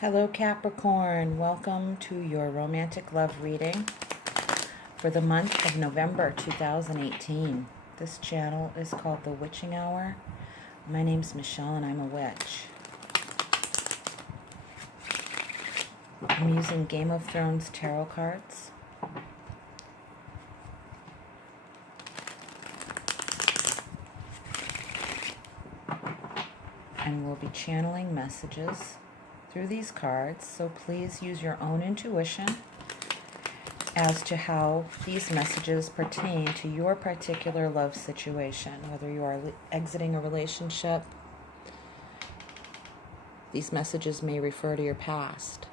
Hello Capricorn, welcome to your romantic love reading for the month of November 2018. This channel is called The Witching Hour. My name's Michelle and I'm a witch. I'm using Game of Thrones tarot cards. And we'll be channeling messages through these cards, so please use your own intuition as to how these messages pertain to your particular love situation, whether you are exiting a relationship. These messages may refer to your past.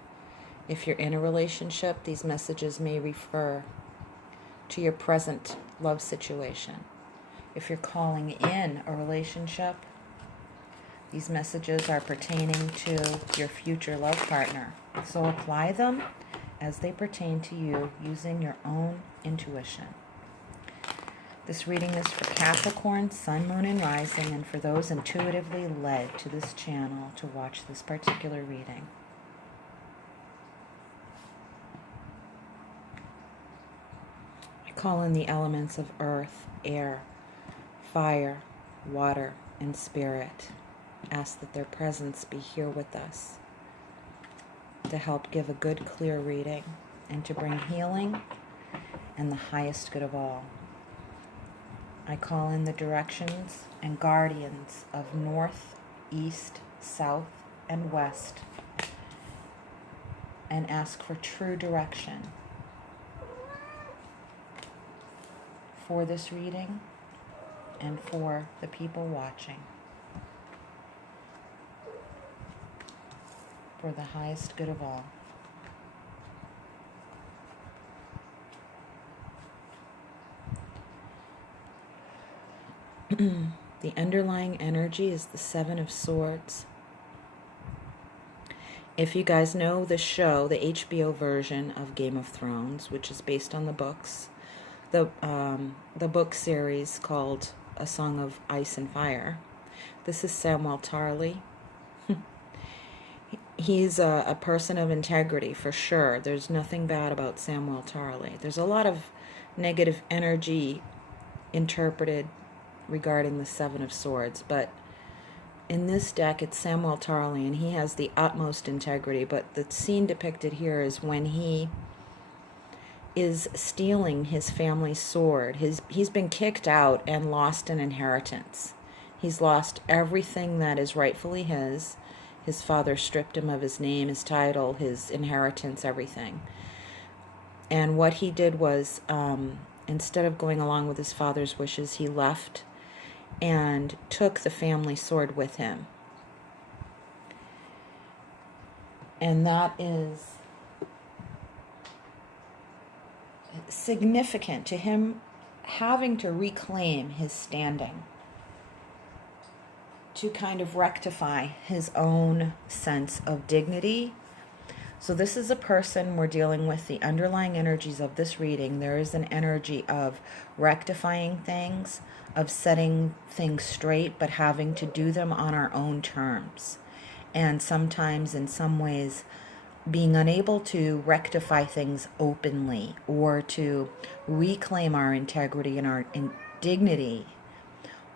If you're in a relationship, these messages may refer to your present love situation. If you're calling in a relationship, these messages are pertaining to your future love partner. So apply them as they pertain to you using your own intuition. This reading is for Capricorn, Sun, Moon, and Rising, and for those intuitively led to this channel to watch this particular reading. I call in the elements of earth, air, fire, water, and spirit. Ask that their presence be here with us to help give a good, clear reading and to bring healing and the highest good of all. I call in the directions and guardians of north, east, south, and west and ask for true direction for this reading and for the people watching, for the highest good of all. The underlying energy is the Seven of Swords. If you guys know the show, the HBO version of Game of Thrones, which is based on the books, the book series called A Song of Ice and Fire, this is Samwell Tarly. He's a person of integrity, for sure. There's nothing bad about Samwell Tarly. There's a lot of negative energy interpreted regarding the Seven of Swords, but in this deck it's Samwell Tarly, and he has the utmost integrity. But the scene depicted here is when he is stealing his family's sword. He's been kicked out and lost an inheritance. He's lost everything that is rightfully his. His father stripped him of his name, his title, his inheritance, everything. And what he did was, instead of going along with his father's wishes, he left and took the family sword with him. And that is significant to him having to reclaim his standing, to kind of rectify his own sense of dignity. So this is a person we're dealing with, the underlying energies of this reading. There is an energy of rectifying things, of setting things straight, but having to do them on our own terms. And sometimes, in some ways, being unable to rectify things openly or to reclaim our integrity and our dignity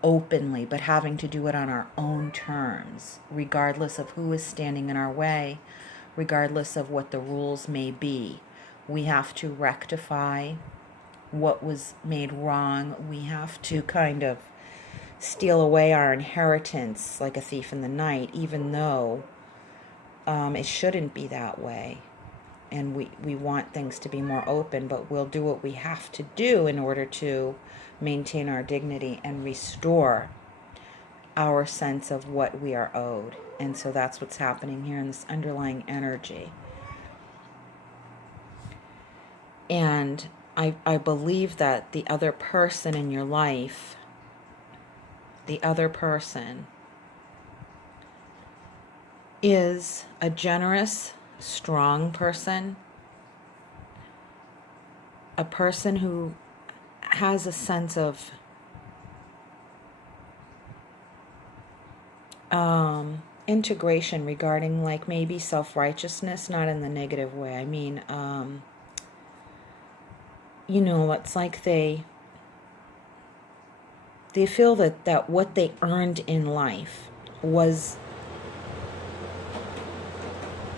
openly, but having to do it on our own terms, regardless of who is standing in our way, regardless of what the rules may be. We have to rectify what was made wrong. We have to kind of steal away our inheritance like a thief in the night, even though it shouldn't be that way. And we want things to be more open, but we'll do what we have to do in order to maintain our dignity and restore our sense of what we are owed. And so that's what's happening here in this underlying energy. And I believe that the other person in your life, the other person, is a generous, strong person, a person who has a sense of integration regarding like maybe self-righteousness, not in the negative way. I mean, it's like they feel that what they earned in life was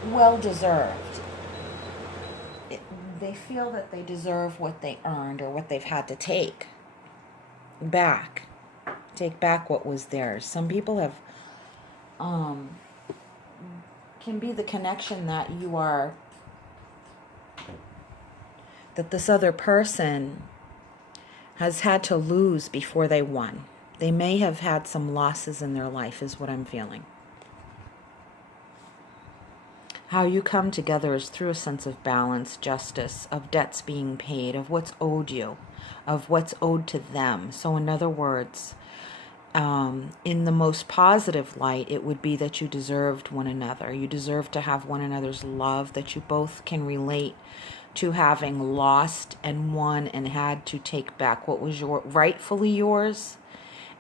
well deserved. They feel that they deserve what they earned or what they've had to take back what was theirs. Some people have can be the connection that that this other person has had to lose before they won. They may have had some losses in their life, is what I'm feeling. How you come together is through a sense of balance, justice, of debts being paid, of what's owed you, of what's owed to them. So in other words, in the most positive light, it would be that you deserved one another. You deserve to have one another's love, that you both can relate to having lost and won and had to take back what was rightfully yours,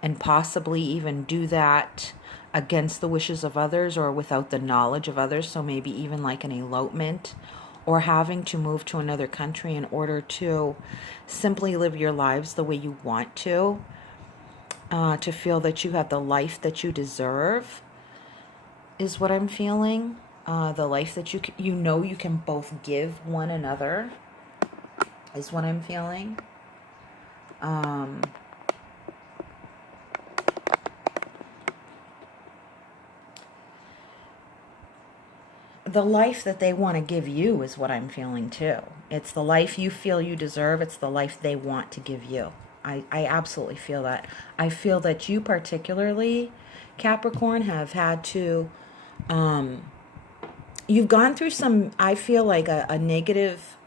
and possibly even do that against the wishes of others or without the knowledge of others. So maybe even like an elopement, or having to move to another country in order to simply live your lives the way you want to feel that you have the life that you deserve, is what I'm feeling. The life that you can both give one another, is what I'm feeling. The life that they want to give you is what I'm feeling too. It's the life you feel you deserve. It's the life they want to give you. I absolutely feel that. I feel that you particularly, Capricorn, have had to, you've gone through some, I feel like a negative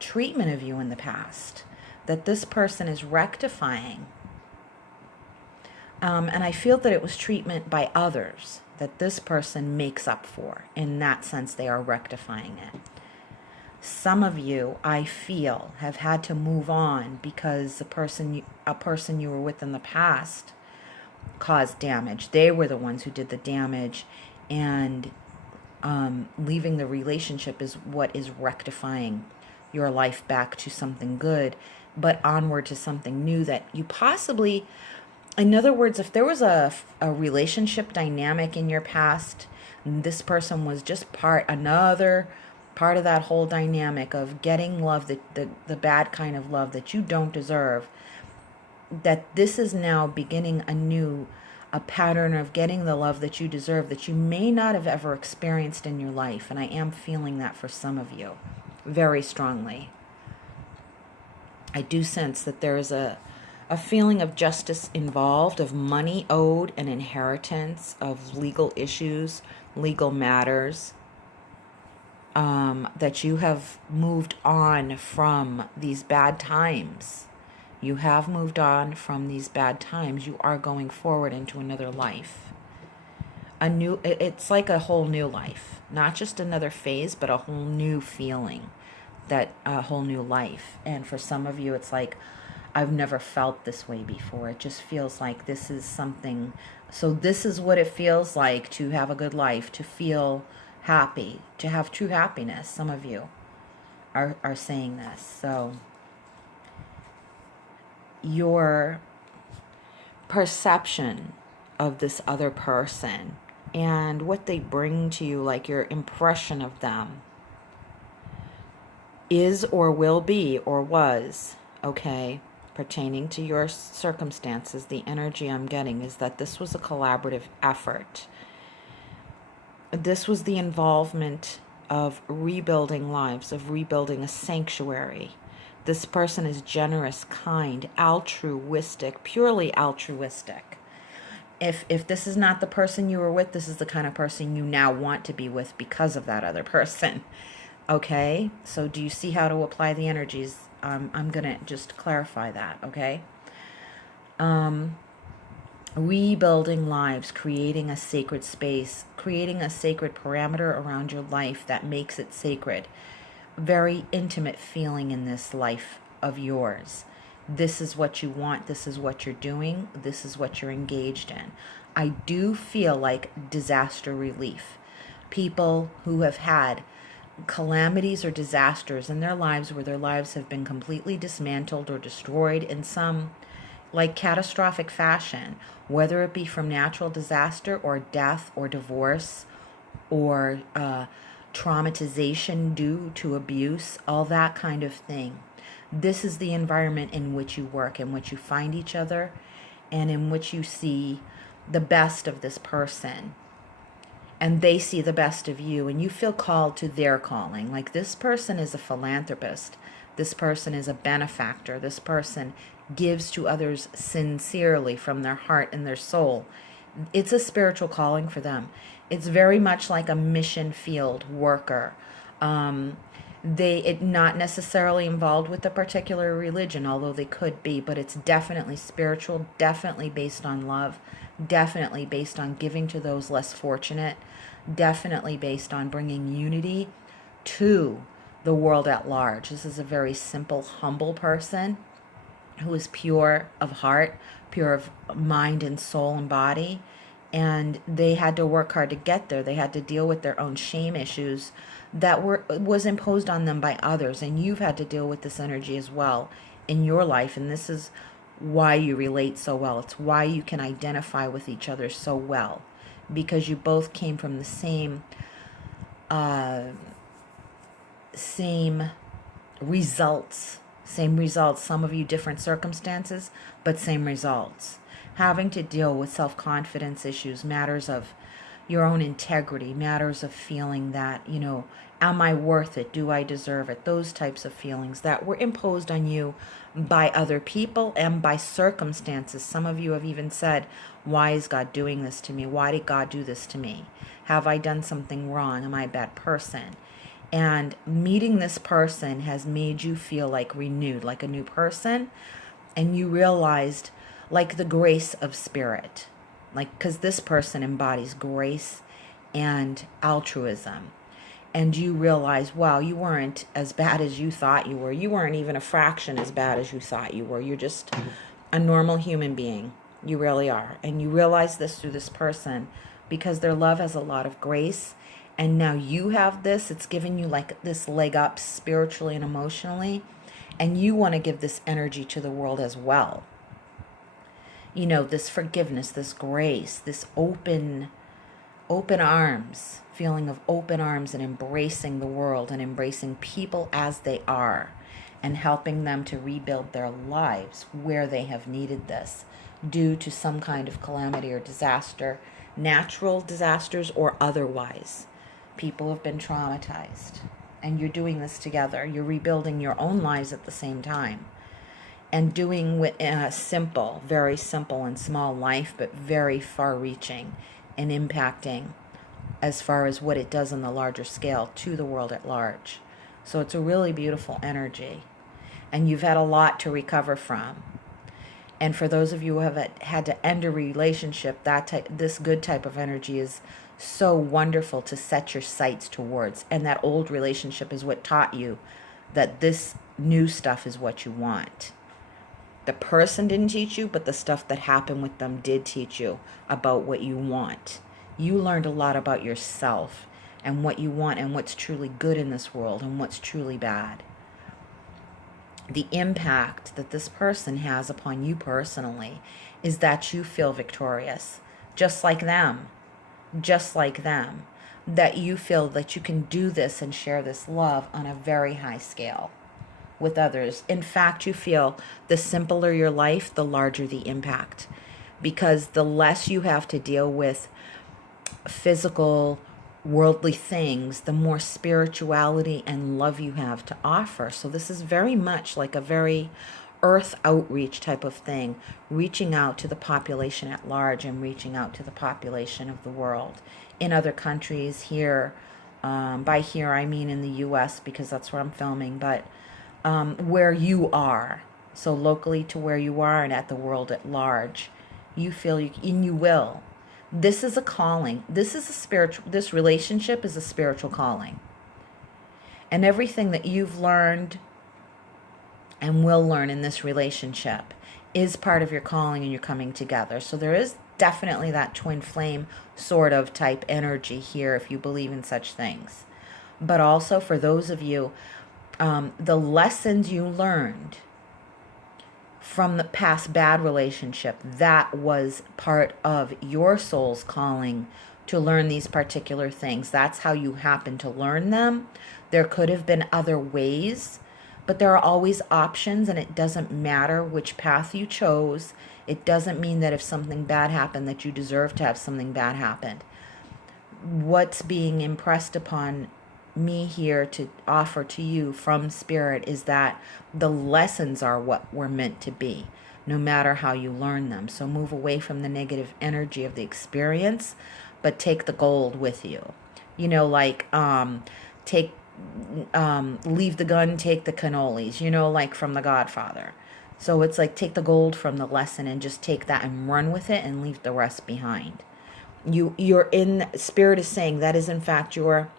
treatment of you in the past that this person is rectifying. And I feel that it was treatment by others that this person makes up for. In that sense, they are rectifying it. Some of you, I feel, have had to move on because a person you were with in the past caused damage. They were the ones who did the damage, and leaving the relationship is what is rectifying your life back to something good, but onward to something new that you possibly... In other words, if there was a relationship dynamic in your past, this person was just another part of that whole dynamic of getting love, the bad kind of love that you don't deserve, that this is now beginning a pattern of getting the love that you deserve that you may not have ever experienced in your life. And I am feeling that for some of you very strongly. I do sense that there is a feeling of justice involved, of money owed, an inheritance, of legal issues, legal matters, that you have moved on from these bad times. You have moved on from these bad times. You are going forward into another life. It's like a whole new life, not just another phase, but a whole new feeling, that a whole new life. And for some of you, it's like, I've never felt this way before. It just feels like this is something. So this is what it feels like to have a good life, to feel happy, to have true happiness. Some of you are saying this. So your perception of this other person and what they bring to you, like your impression of them, is or will be or was, okay, pertaining to your circumstances. The energy I'm getting is that this was a collaborative effort. This was the involvement of rebuilding lives, of rebuilding a sanctuary. This person is generous, kind, altruistic, purely altruistic. If this is not the person you were with, this is the kind of person you now want to be with because of that other person. Okay? So do you see how to apply the energies? I'm going to just clarify that, okay? Rebuilding lives, creating a sacred space, creating a sacred parameter around your life that makes it sacred. Very intimate feeling in this life of yours. This is what you want. This is what you're doing. This is what you're engaged in. I do feel like disaster relief. People who have had calamities or disasters in their lives where their lives have been completely dismantled or destroyed in some like catastrophic fashion, whether it be from natural disaster or death or divorce or traumatization due to abuse, all that kind of thing. This is the environment in which you work, in which you find each other, and in which you see the best of this person. And they see the best of you, and you feel called to their calling. Like this person is a philanthropist. This person is a benefactor. This person gives to others sincerely from their heart and their soul. It's a spiritual calling for them. It's very much like a mission field worker. It not necessarily involved with a particular religion, although they could be, but it's definitely spiritual, definitely based on love, definitely based on giving to those less fortunate, definitely based on bringing unity to the world at large. This is a very simple, humble person who is pure of heart, pure of mind and soul and body. And they had to work hard to get there. They had to deal with their own shame issues that was imposed on them by others. And you've had to deal with this energy as well in your life. And this is why you relate so well. It's why you can identify with each other so well, because you both came from the same results. Some of you different circumstances, but same results. Having to deal with self-confidence issues, matters of your own integrity, matters of feeling that, am I worth it? Do I deserve it? Those types of feelings that were imposed on you by other people and by circumstances. Some of you have even said, why is God doing this to me? Why did God do this to me? Have I done something wrong? Am I a bad person? And meeting this person has made you feel like renewed, like a new person. And you realized like the grace of spirit, like, because this person embodies grace and altruism. And you realize, wow, you weren't as bad as you thought you were. You weren't even a fraction as bad as you thought you were. You're just a normal human being. You really are. And you realize this through this person because their love has a lot of grace. And now you have this. It's giving you like this leg up spiritually and emotionally. And you want to give this energy to the world as well. This forgiveness, this grace, this open arms, feeling of open arms and embracing the world and embracing people as they are and helping them to rebuild their lives where they have needed this due to some kind of calamity or disaster, natural disasters or otherwise. People have been traumatized, and you're doing this together. You're rebuilding your own lives at the same time. And doing with simple, very simple and small life, but very far-reaching and impacting as far as what it does on the larger scale to the world at large. So it's a really beautiful energy. And you've had a lot to recover from. And for those of you who have had to end a relationship, this good type of energy is so wonderful to set your sights towards. And that old relationship is what taught you that this new stuff is what you want. The person didn't teach you, but the stuff that happened with them did teach you about what you want. You learned a lot about yourself and what you want and what's truly good in this world and what's truly bad. The impact that this person has upon you personally is that you feel victorious, just like them, that you feel that you can do this and share this love on a very high scale with others. In fact, you feel the simpler your life, the larger the impact, because the less you have to deal with physical, worldly things, the more spirituality and love you have to offer. So this is very much like a very earth outreach type of thing, reaching out to the population at large and reaching out to the population of the world. In other countries here, by here I mean in the US because that's where I'm filming, but where you are, so locally to where you are and at the world at large, you feel and you will. This is a calling. This relationship is a spiritual calling. And everything that you've learned and will learn in this relationship is part of your calling and you're coming together. So there is definitely that twin flame sort of type energy here if you believe in such things. But also for those of you, the lessons you learned from the past bad relationship, that was part of your soul's calling to learn these particular things. That's how you happen to learn them. There could have been other ways, but there are always options, and it doesn't matter which path you chose. It doesn't mean that if something bad happened that you deserve to have something bad happen. What's being impressed upon me here to offer to you from Spirit is that the lessons are what we're meant to be, no matter how you learn them. So move away from the negative energy of the experience, but take the gold with you. You know, like take leave the gun, take the cannolis, you know, like from The Godfather. So it's like take the gold from the lesson and just take that and run with it and leave the rest behind. You're in, Spirit is saying that is in fact your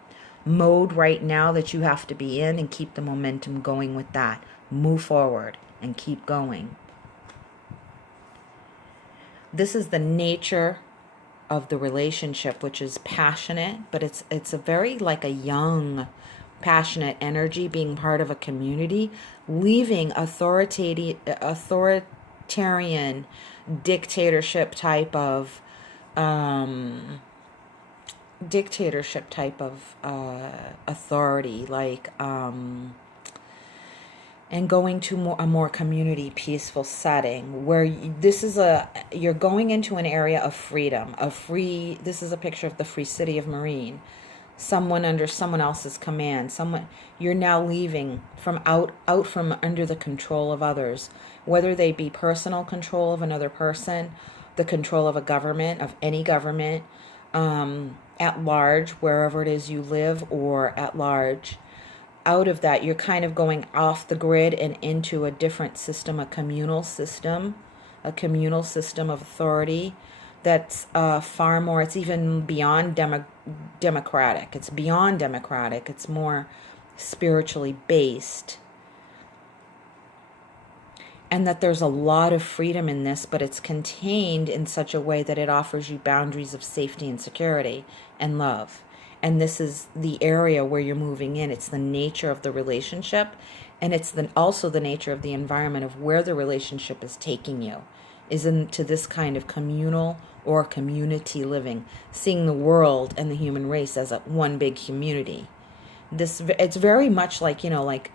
mode right now that you have to be in, and keep the momentum going with that. Move forward and keep going. This is the nature of the relationship, which is passionate, but it's a very like a young, passionate energy, being part of a community, leaving authoritarian dictatorship type of authority, like and going to a more community peaceful setting where you're going into an area of freedom, this is a picture of the free city of Marine, someone under someone else's command, you're now leaving from out from under the control of others, whether they be personal control of another person, the control of a government, of any government, at large, wherever it is you live, or at large. Out of that, you're kind of going off the grid and into a different system, a communal system of authority that's far more, it's even beyond democratic. It's beyond democratic. It's more spiritually based. And that there's a lot of freedom in this, but it's contained in such a way that it offers you boundaries of safety and security and love. And this is the area where you're moving in. It's the nature of the relationship, and it's also the nature of the environment of where the relationship is taking you, is into this kind of communal or community living, seeing the world and the human race as one big community. It's very much like, you know, like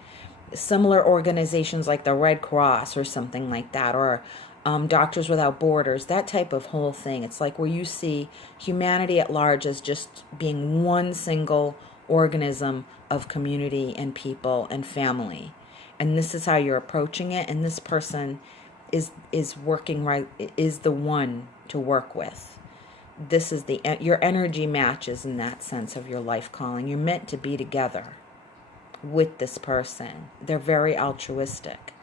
similar organizations like the Red Cross or something like that, or Doctors Without Borders, that type of whole thing. It's like where you see humanity at large as just being one single organism of community and people and family. And this is how you're approaching it, and this person is working right, is the one to work with. This is your energy matches in that sense of your life calling. You're meant to be together with this person. They're very altruistic.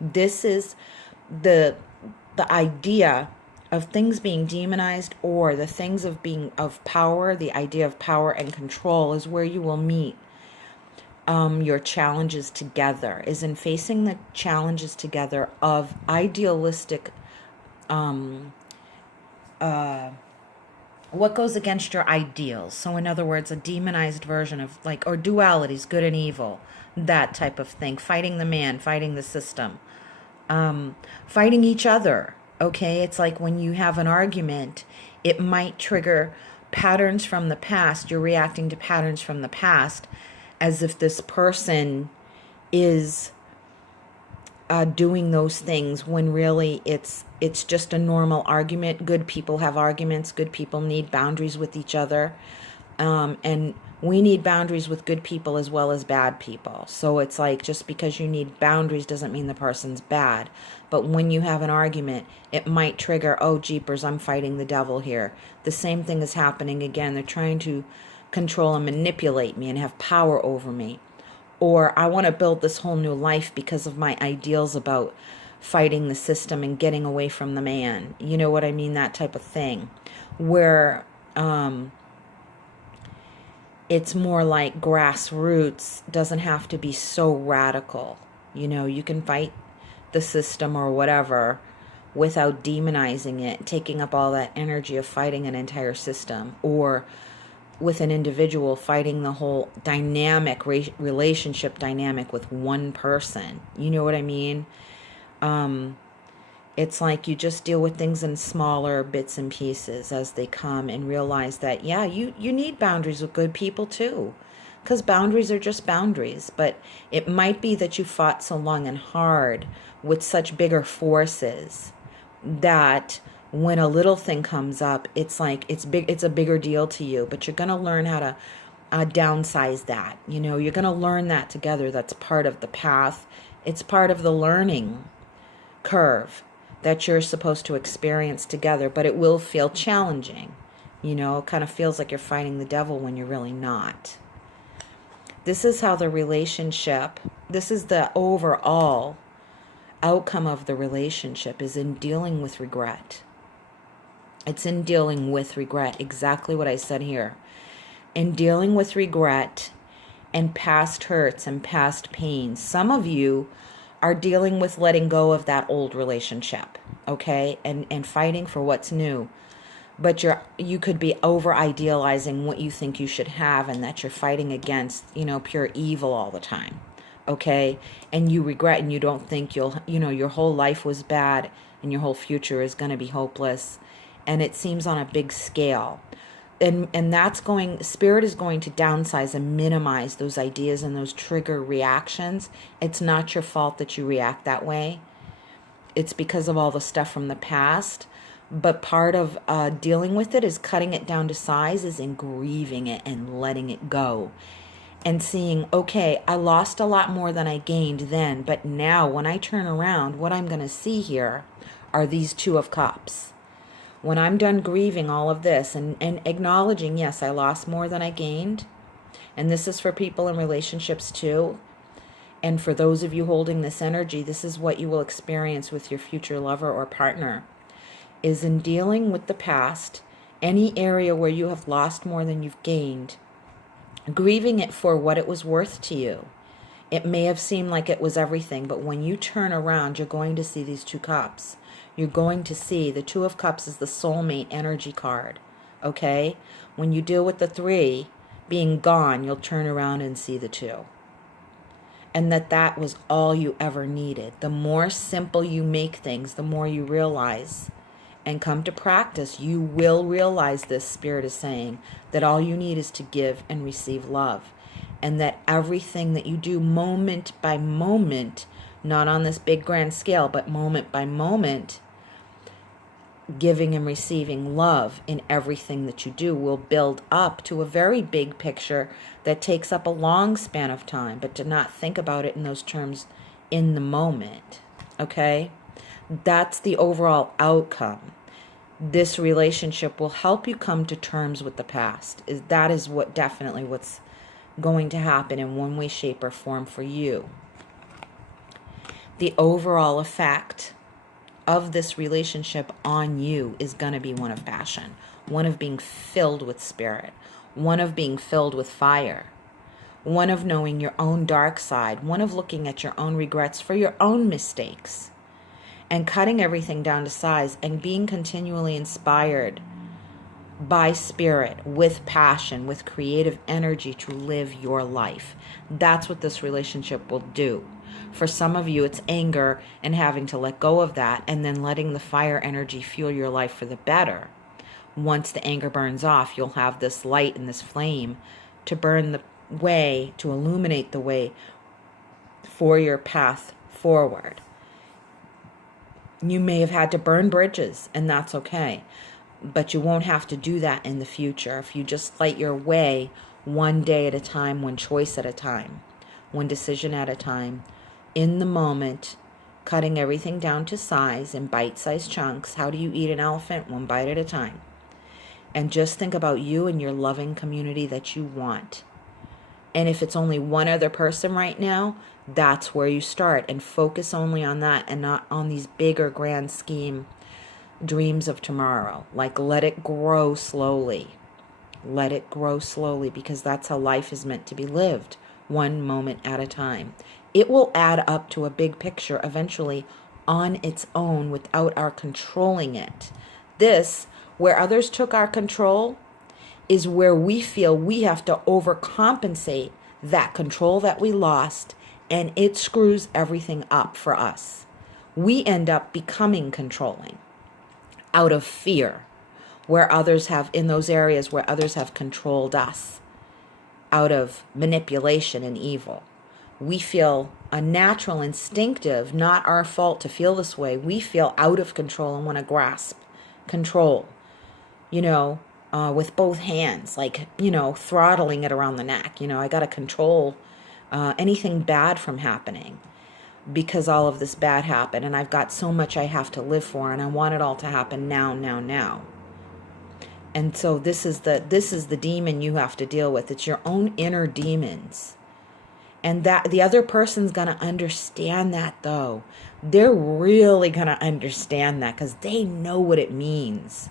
This is the idea of things being demonized, or the things of power, the idea of power and control is where you will meet your challenges together, is in facing the challenges together of idealistic what goes against your ideals. So in other words, a demonized version of like, or dualities, good and evil, that type of thing, fighting the man, fighting the system, fighting each other. Okay, it's like when you have an argument, it might trigger patterns from the past. You're reacting to patterns from the past as if this person is doing those things, when really it's just a normal argument. Good people have arguments. Good people need boundaries with each other. And we need boundaries with good people as well as bad people. So it's like, just because you need boundaries doesn't mean the person's bad. But when you have an argument, it might trigger, oh, jeepers, I'm fighting the devil here. The same thing is happening again. They're trying to control and manipulate me and have power over me. Or I want to build this whole new life because of my ideals about fighting the system and getting away from the man. You know what I mean? That type of thing. Where it's more like grassroots, doesn't have to be so radical. You know, you can fight the system or whatever without demonizing it, taking up all that energy of fighting an entire system, or with an individual fighting the whole dynamic relationship dynamic with one person. You know what I mean? It's like you just deal with things in smaller bits and pieces as they come, and realize that, yeah, you need boundaries with good people too. Because boundaries are just boundaries. But it might be that you fought so long and hard with such bigger forces that when a little thing comes up, it's like it's a bigger deal to you. But you're going to learn how to downsize that. You know, you're going to learn that together. That's part of the path. It's part of the learning curve that you're supposed to experience together, but it will feel challenging. You know, it kind of feels like you're fighting the devil when you're really not. This is how the relationship, this is the overall outcome of the relationship, is in dealing with regret. It's in dealing with regret, exactly what I said here. In dealing with regret and past hurts and past pains. Some of you are dealing with letting go of that old relationship, okay? And fighting for what's new. But you could be over idealizing what you think you should have, and that you're fighting against, you know, pure evil all the time, okay? And you regret, and you don't think your whole life was bad and your whole future is going to be hopeless. And it seems on a big scale. And that's Spirit is going to downsize and minimize those ideas and those trigger reactions. It's not your fault that you react that way. It's because of all the stuff from the past. But part of dealing with it is cutting it down to size, is in grieving it and letting it go. And seeing, okay, I lost a lot more than I gained then. But now when I turn around, what I'm going to see here are these Two of Cups. When I'm done grieving all of this and acknowledging, yes, I lost more than I gained. And this is for people in relationships too. And for those of you holding this energy, this is what you will experience with your future lover or partner, is in dealing with the past, any area where you have lost more than you've gained, grieving it for what it was worth to you. It may have seemed like it was everything, but when you turn around, you're going to see these Two Cups. You're going to see the Two of Cups is the soulmate energy card, okay? When you deal with the Three being gone, you'll turn around and see the Two. And that was all you ever needed. The more simple you make things, the more you realize and come to practice, you will realize this. Spirit is saying that all you need is to give and receive love. And that everything that you do moment by moment, not on this big grand scale, but moment by moment, giving and receiving love in everything that you do will build up to a very big picture that takes up a long span of time, but to not think about it in those terms in the moment, okay? That's the overall outcome. This relationship will help you come to terms with the past. That is what definitely what's going to happen in one way, shape, or form for you. The overall effect of this relationship on you is going to be one of passion, one of being filled with spirit, one of being filled with fire, one of knowing your own dark side, one of looking at your own regrets for your own mistakes, and cutting everything down to size and being continually inspired by spirit, with passion, with creative energy to live your life. That's what this relationship will do. For some of you, it's anger and having to let go of that, and then letting the fire energy fuel your life for the better. Once the anger burns off, you'll have this light and this flame to burn the way, to illuminate the way for your path forward. You may have had to burn bridges, and that's okay. But you won't have to do that in the future if you just light your way one day at a time, one choice at a time, one decision at a time, in the moment, cutting everything down to size in bite-sized chunks. How do you eat an elephant? One bite at a time. And just think about you and your loving community that you want. And if it's only one other person right now, that's where you start, and focus only on that and not on these bigger grand scheme dreams of tomorrow. Like, let it grow slowly. Let it grow slowly, because that's how life is meant to be lived, one moment at a time. It will add up to a big picture eventually on its own without our controlling it. This, where others took our control, is where we feel we have to overcompensate that control that we lost, and it screws everything up for us. We end up becoming controlling out of fear, where others have, in those areas where others have controlled us, out of manipulation and evil. We feel a natural, instinctive, not our fault to feel this way. We feel out of control and want to grasp control, with both hands, like, throttling it around the neck. I got to control anything bad from happening because all of this bad happened and I've got so much I have to live for and I want it all to happen now. And so this is the demon you have to deal with. It's your own inner demons. And that the other person's going to understand that, though. They're really going to understand that because they know what it means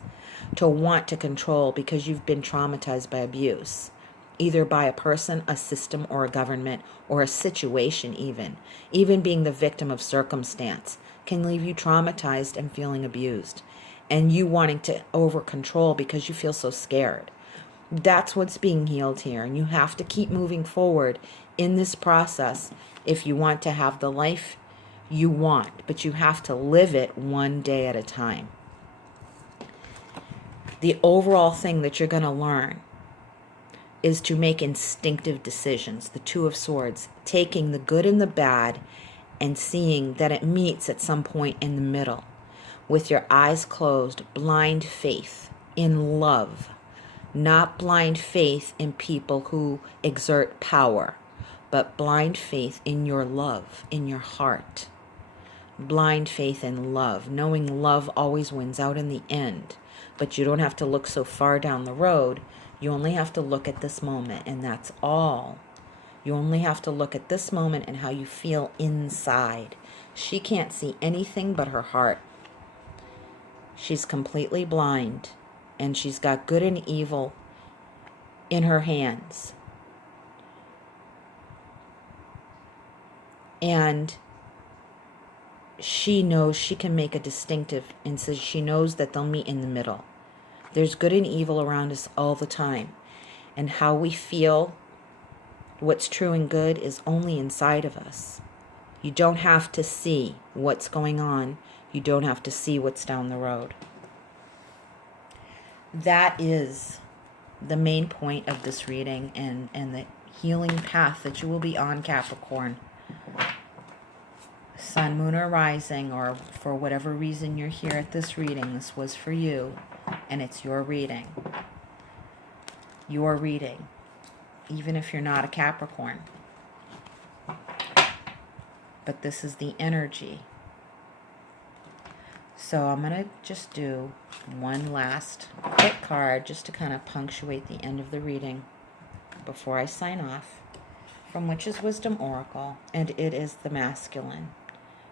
to want to control because you've been traumatized by abuse, either by a person, a system, or a government, or a situation even. Even being the victim of circumstance can leave you traumatized and feeling abused, and you wanting to over control because you feel so scared. That's what's being healed here, and you have to keep moving forward in this process if you want to have the life you want, but you have to live it one day at a time. The overall thing that you're going to learn is to make instinctive decisions, the Two of Swords, taking the good and the bad and seeing that it meets at some point in the middle. With your eyes closed, blind faith in love, not blind faith in people who exert power, but blind faith in your love, in your heart. Blind faith in love, knowing love always wins out in the end. But you don't have to look so far down the road. You only have to look at this moment, and that's all. You only have to look at this moment and how you feel inside. She can't see anything but her heart. She's completely blind, and she's got good and evil in her hands. And she knows she can make a distinctive, and says she knows that they'll meet in the middle. There's good and evil around us all the time. And how we feel what's true and good is only inside of us. You don't have to see what's going on. You don't have to see what's down the road. That is the main point of this reading and the healing path that you will be on, Capricorn. Sun, moon, or rising, or for whatever reason you're here at this reading, this was for you, and it's your reading. Your reading, even if you're not a Capricorn. But this is the energy. So I'm going to just do one last quick card just to kind of punctuate the end of the reading before I sign off, from Witch's Wisdom Oracle, and it is the masculine.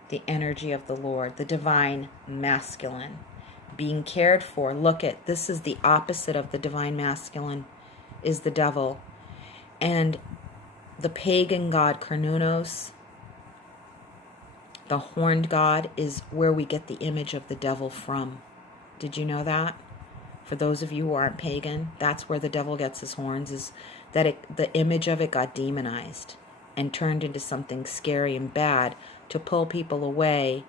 The energy of the Lord, the divine masculine, being cared for. Look at, this is the opposite of the divine masculine, is the devil. And the pagan god Cernunnos, the horned god, is where we get the image of the devil from. Did you know that? For those of you who aren't pagan, that's where the devil gets his horns, is that the image of it got demonized and turned into something scary and bad to pull people away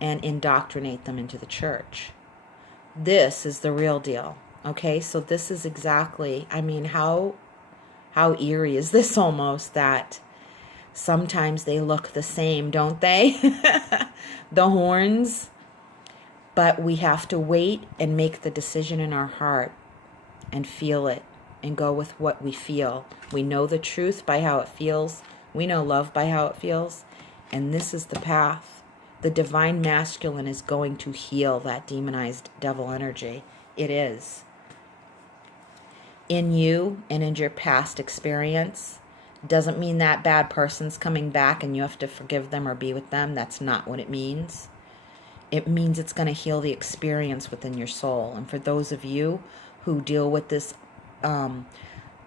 and indoctrinate them into the church. This is the real deal. Okay, so this is exactly, I mean, how eerie is this almost, that sometimes they look the same, don't they? The horns. But we have to wait and make the decision in our heart and feel it and go with what we feel. We know the truth by how it feels. We know love by how it feels. And this is the path. The divine masculine is going to heal that demonized devil energy. It is. In you and in your past experience doesn't mean that bad person's coming back and you have to forgive them or be with them. That's not what it means. It means it's going to heal the experience within your soul. And for those of you who deal with this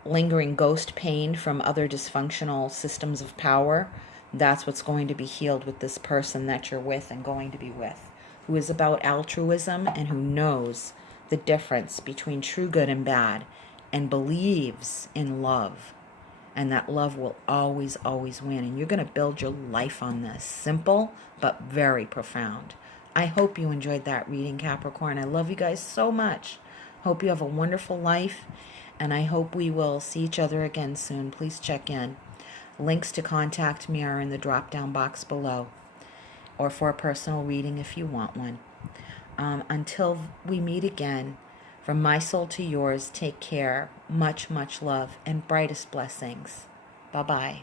lingering ghost pain from other dysfunctional systems of power, That's what's going to be healed with this person that you're with and going to be with, who is about altruism and who knows the difference between true good and bad and believes in love. And that love will always, always win. And you're going to build your life on this. Simple, but very profound. I hope you enjoyed that reading, Capricorn. I love you guys so much. Hope you have a wonderful life. And I hope we will see each other again soon. Please check in. Links to contact me are in the drop-down box below. Or for a personal reading if you want one. Until we meet again, from my soul to yours, take care. Much, much love and brightest blessings. Bye-bye.